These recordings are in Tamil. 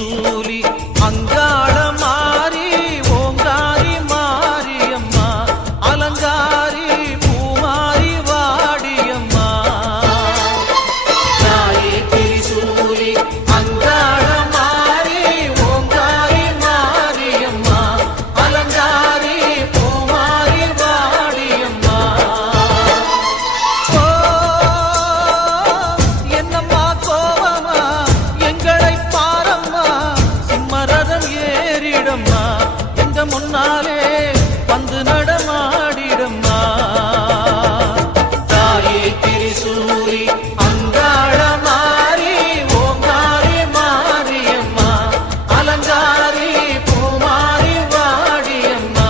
திரிசூலி அங்காள மாறி ஓங்காரி மாரியம்மா அலங்காரி பூமாரி வாடியம்மா தாயே திரிசூலி அங்காள மாறி ஓங்காரி மாரியம்மா அலங்காரி பூமாரி வாடியம்மா ஓ என்னம்மா கோவமா எங்களை பாரம்மா சிம்மரதம் ஏறிடம்மா எங்க முன்னாலே வந்து நடமாடிடம்மா தாயே திரிசூலி அங்காள மாறி ஓங்காரி மாரியம்மா அலங்காரி பூமாரி வாடியம்மா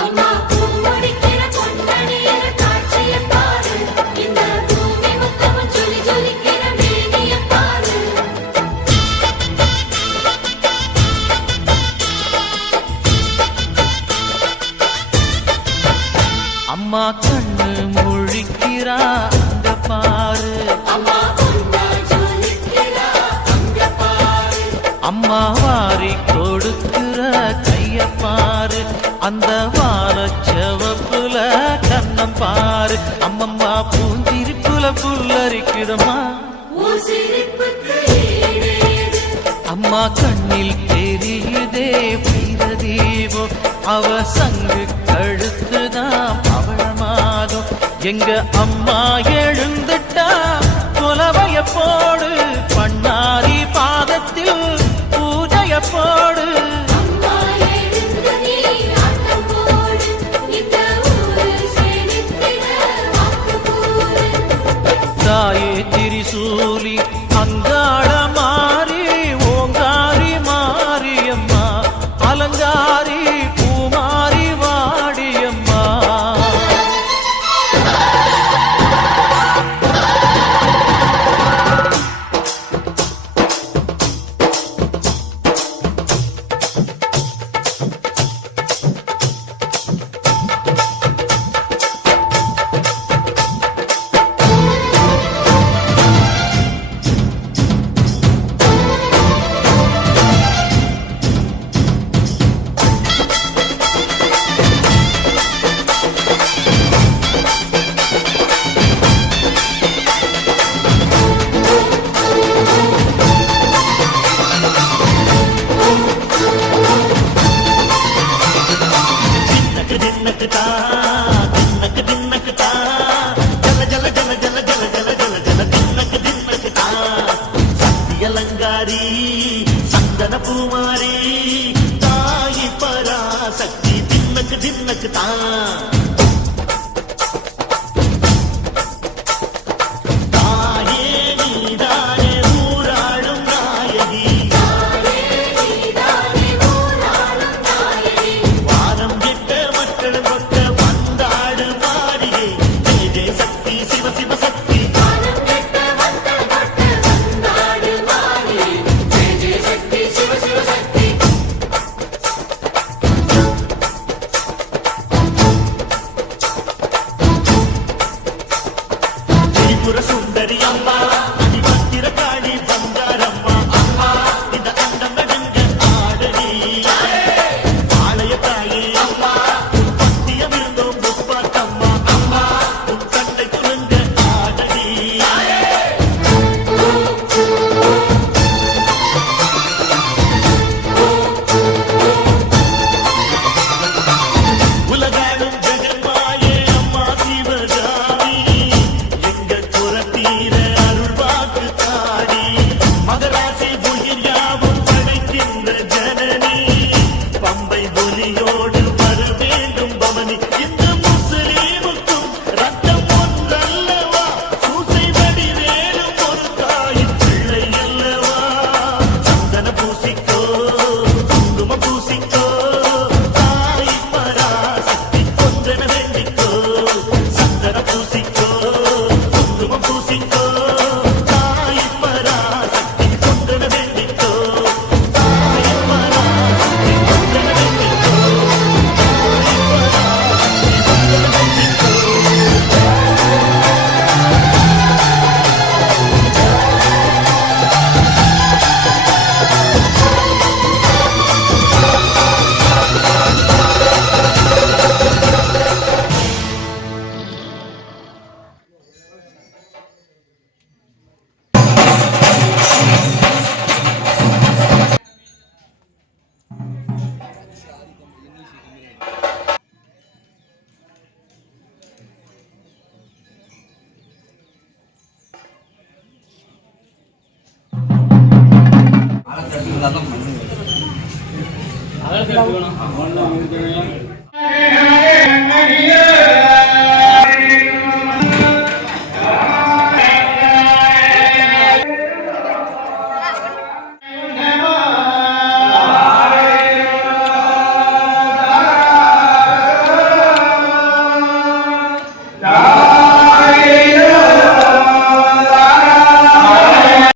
அம்மா பூமுடிக்கிற பொன்னணியர காட்சிய பாரு இந்த பூமி முத்தமும் ஜொலி ஜொலிக்கிற மேனிய பாரு அம்மா கண்ணு முழிக்கிறா அங்க பாரு அம்மா பொன்னா ஜொலிக்கிறா அங்க பாரு அம்மா வாரி கொடுக்கிற கைய பாரு அந்த வானச்சவப்புல கண்ணம் பாரு அம்மம்மா பூஞ்சிரிப்புல புல்லரிக்குதம்மா உன் சிரிப்புக்கு ஈடேது அம்மா கண்ணில் தெரியுதே வீரதீபம் அவ சங்கு கழுத்துதான் பவளமாகும் எங்க அம்மா எழுந்துட்டா புலவைய போடு பண்ணாரி பாதத்தில் பூஜைய போடு அம்மா எழுந்து நீ ஆட்டம் போடு இந்த ஊரு செழித்திட வாக்கு கூறு தாயே திரிசூலி அங்காள மாறி ஓங்காரி மாரியம்மா அலங்காரி பூமாரி வாடியம்மா அலங்காரி சந்தன பூமாரி தாயி பராசக்தி தின்னக்கு தின்னக்கு தான் தாயே நீதானே ஊராளும் நாயகி வாரம் கெட்ட மக்கள் கொட்ட வந்தாடு மாறியே ஜெய ஜெய சக்தி சிவ சிவ சக்தி திரிபுர சுந்தரி அம்மா அதிபத்திர காளி பங்காரம்மா அம்மா இந்த அண்டம் நடுங்க ஆடடி ஆலய தாயே அம்மா உன் பத்தியம் இருந்தோம் முப்பாத்தம்மா அம்மா உன் கண்ணை துலங்க ஆடடி உலகாடும் ஜெகன்மாயே அம்மா சிவகாமி எங்க குரத்தீர அருள் அதான்